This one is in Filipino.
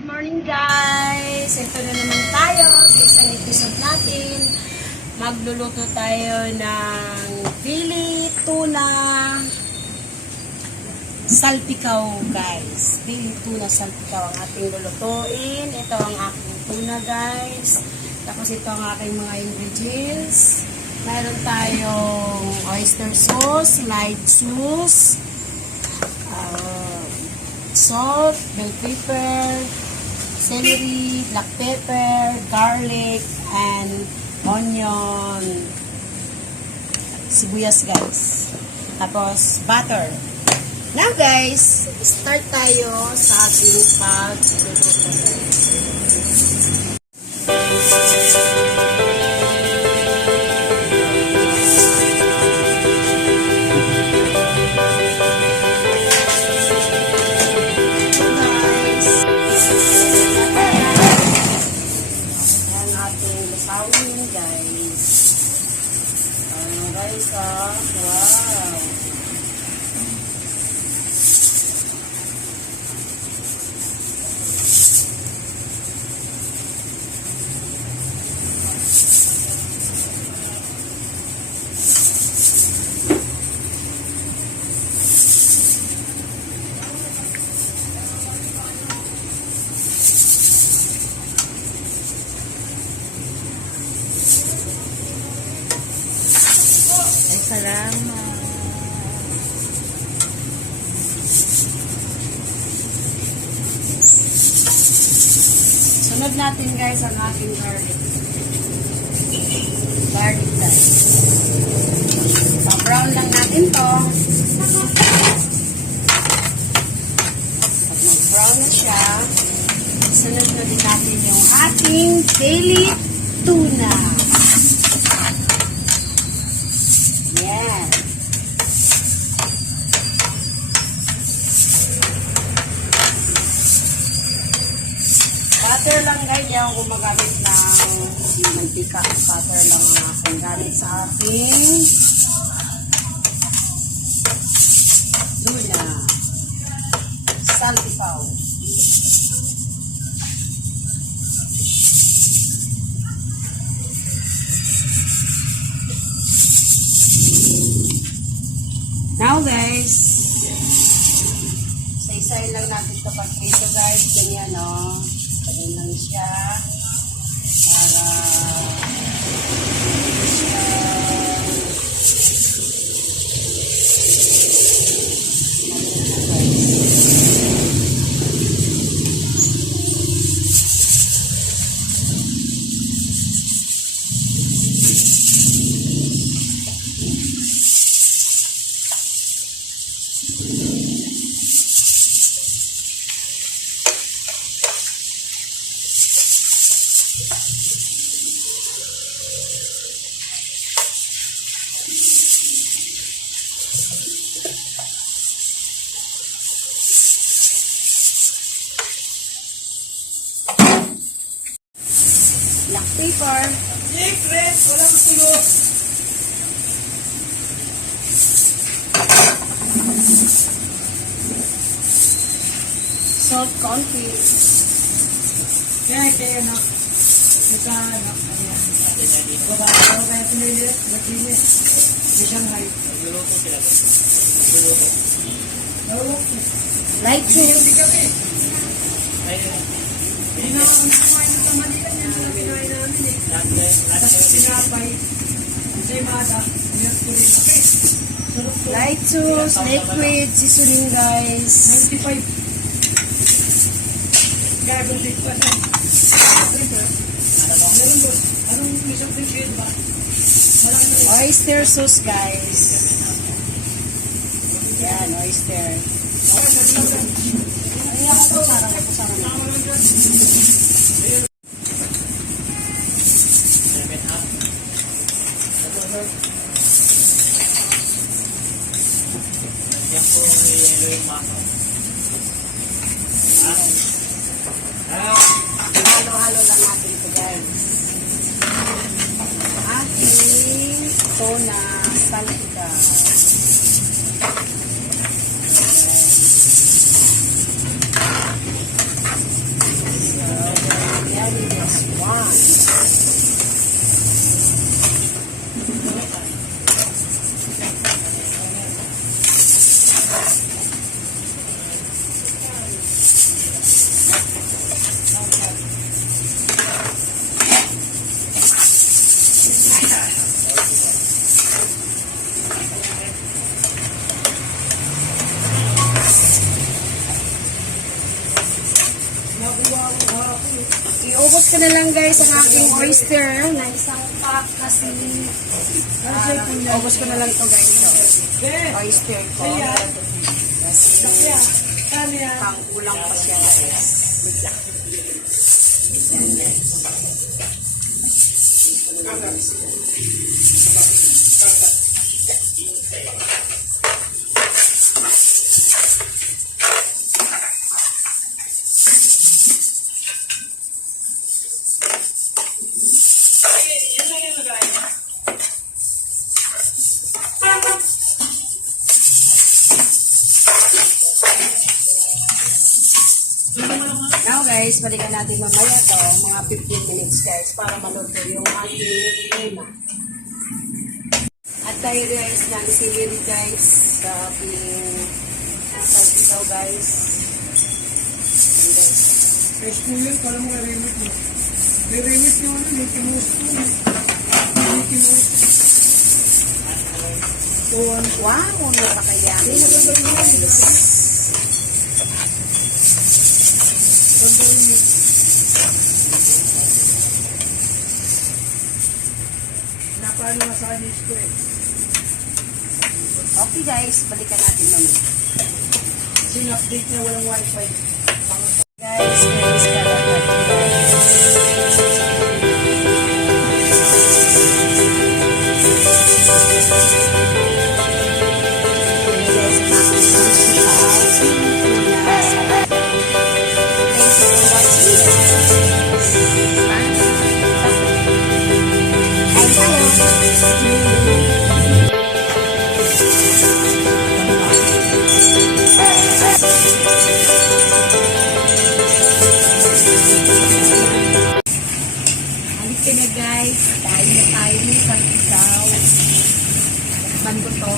Good morning guys! Ito na naman tayo sa isang episode natin. Magluluto tayo ng pili tuna salpikaw guys. Pili tuna salpikaw ang ating lulutuin. Ito ang aking tuna guys. Tapos ito ang aking mga ingredients. Meron tayong oyster sauce, light sauce, salt, bell pepper, celery, black pepper, garlic, and onion, sibuyas guys. Tapos butter. Now guys, start tayo sa ating pagluluto guys. Wow! Salamat. Sunod natin guys ang ating garlic. Garlic guys. So, brown lang natin to. Pag mag-brown na siya, sunod na din natin yung ating daily tuna. Butter lang guys, di ako gumagamit ng mantika. Butter lang ang aking gamit sa aking tuna salpikaw. Now guys, isa-isayin lang natin ito pag ito guys, ganyan o. Ganyan lang siya para black pepper. Secret! Walang tulo! Salt, konti. Kaya anak. Ika anak. Babae kaya pinilit. Nakilit. Sa Shanghai. Nagluluto sila. Nagluluto. Light sauce. Hindi kami. Hindi na ako kumain ng kamalian yan. Wala pinain namin eh. Tapos sinapay. Sa imada. Mayroon ko rin laki. Light sauce, liquid, seasoning guys. 95. Gagawin pa na. Meron doon. Anong isang pinsin ba? Oyster sauce guys. Yan, oyster. Ay, ako po sarang. Yan po yelo yung mako. Halo-halo lang natin ito guys. Ating tuna salpikaw. Yan. Nakuha ko kahapon eh. Iubos ko na lang guys ang aking oyster na isang pack kasi ubos ko na lang to guys. So, Eh, oyster ko. kaya, Kasi kaya, kano yan? pang kulang pa siya guys. Wait lang. Yan guys. Now guys, balikan natin mamaya to, mga 15 minutes guys, para maluto yung ating tuna. At tayo guys, nag-silid guys, sa ating sasaw guys. Yan guys. Fresh cooler, pala mo remit mo. May remit yung ano, Mickey Mouse po. Mickey Mouse. Wow, napakayami. Ganda rin yun. Napalo nga sa anis ko eh. Okay guys, balikan natin mamaya. Sin-update niya walang wifi. Guys, guys, natin guys. Halika na guys, tayo na tayo ng sasaw. Tikman ko to.